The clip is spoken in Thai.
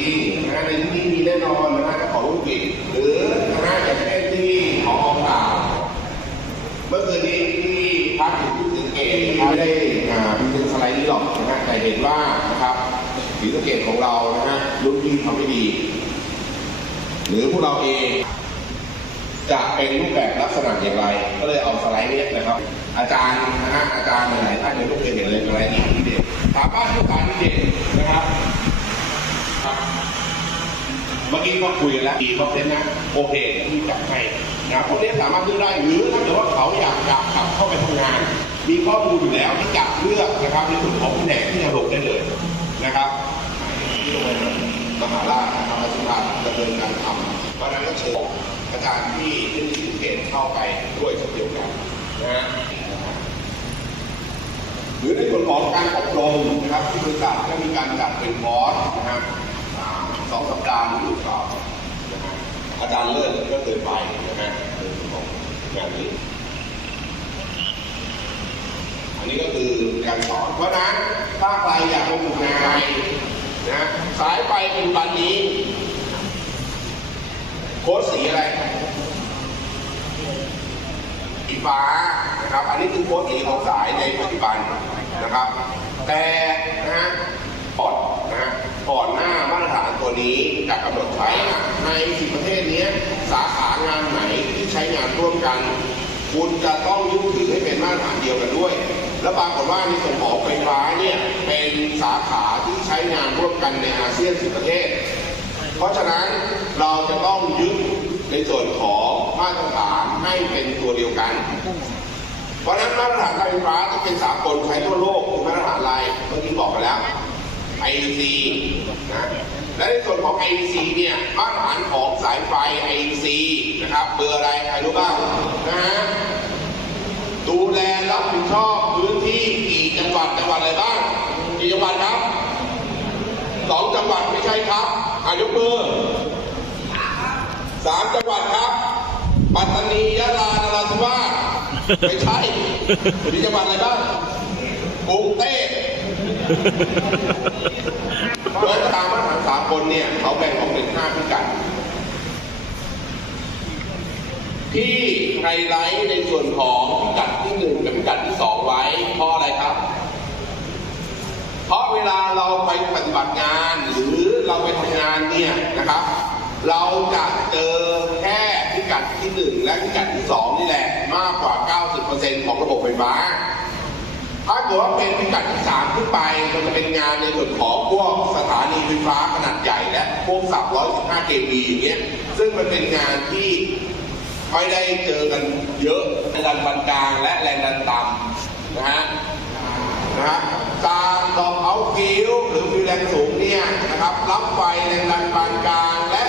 ริงนะในที่นี้มีแน่นอนนะฮะของลูกบิดหรือนะฮะอย่างเช่นที่หอองกล่าเมื่อคืนนี้ที่พักอยู่ที่ศรีสะเกตไม่ได้อ่าพิมพ์สไลด์นี้หรอกนะฮะแต่เห็นว่านะครับศรีสะเกตของเรานะฮะรุ่นพี่ทำไม่ดี หรือพวกเราเองจะเป็นรูปแบบลักษณะอย่างไร ก็เลยเอาสไลด์นี้นะครับ อาจารย์นะฮะอาจารย์หลายท่านยังไม่เคยเห็นเลยสไลด์นี้ที่เด็กถามบ้านผู้การที่เด็กนะครับ เมื่อกี้ก็คุยกันแล้วดีเขาเซ็นนะโอเคที่จัดให้นะคนนี้สามารถเลือกได้หรือถ้าเกิดว่าเขาอยากอยากกลับเข้าไปทำงาน มีข้อมูลอยู่แล้วที่จะเลือกนะครับในส่วนของแผนกที่จะลงได้เลยนะครับที่โรงเรียนมหาราชธรรมสุภาดำเนินการทำเพราะนั้นก็เชิญอาจารย์ที่ที่สิเกตเข้าไปด้วยเช่นเดียวกันนะฮะหรือในส่วนของการอบรมนะครับที่บริษัทก็มีการจัดเป็นคอร์สนะครับอ่าสองสัปดาห์นี้อยู่ครับนะฮะอาจารย์เลิศก็เกินไปนะฮะในส่วนของงานนี้ อันนี้ก็คือการสอน เพราะฉะนั้นถ้าใครอยากลงทุนงานนะสายไปปัจจุบันนี้ โค้ดสีอะไรสีฟ้านะครับ อันนี้คือโค้ดสีของสายในปัจจุบันนะครับ แต่นะฮะก่อนนะฮะก่อนหน้ามาตรฐานตัวนี้จะกำหนดใช้นะในสิบประเทศนี้สาขางานไหนที่ใช้งานร่วมกัน คุณจะต้องยึดถือให้เป็นมาตรฐานเดียวกันด้วย แล้วปรากฏว่าในส่วนของไฟฟ้าเนี่ยเป็นสาขาที่ใช้งานร่วมกันในอาเซียนสิบประเทศ เพราะฉะนั้นเราจะต้องยึดในส่วนของมาตรฐานให้เป็นตัวเดียวกัน เพราะฉะนั้นมาตรฐานไฟฟ้าที่เป็นสากลใช้ทั่วโลกคือมาตรฐานอะไรเมื่อกี้บอกไปแล้ว IEC นะและในส่วนของ IEC เนี่ยมาตรฐานของสายไฟ IEC นะครับเบอร์อะไรใครรู้บ้างนะฮะ แลรับผิดชอบพื้นที่กี่จังหวัดจังหวัดอะไรบ้างกี่จังหวัดครับสองจังหวัดไม่ใช่ครับอายกมือสามจังหวัดครับ ปัตตานียะลานราธิวาสไม่ใช่มีจังหวัดอะไรบ้างกรุงเทพโดยตามมาตรฐานสากลเนี่ย เขาแบ่งออกเป็นห้าพิกัด ที่ไฮไลท์ในส่วนของพิกัดที่หนึ่งกับพิกัดที่สองไว้เพราะอะไรครับ เพราะเวลาเราไปปฏิบัติงานหรือเราไปทำงานเนี่ยนะครับ เราจะเจอแค่พิกัดที่หนึ่งและพิกัดที่สองนี่แหละมากกว่า 90%ของระบบไฟฟ้าถ้าเกิดว่าเป็นพิกัดที่สามขึ้นไปมันจะเป็นงานในส่วนของพวกสถานีไฟฟ้าขนาดใหญ่และพวกสับ115 kV อย่างเงี้ยซึ่งมันเป็นงานที่ ไม่ได้เจอกันเยอะแรงดันปานกลางและแรงดันต่ำนะฮะนะฮะการดอกเอาฟิวหรือฟิวแรงสูงเนี่ยนะครับรับไฟแรงดันปานกลางและ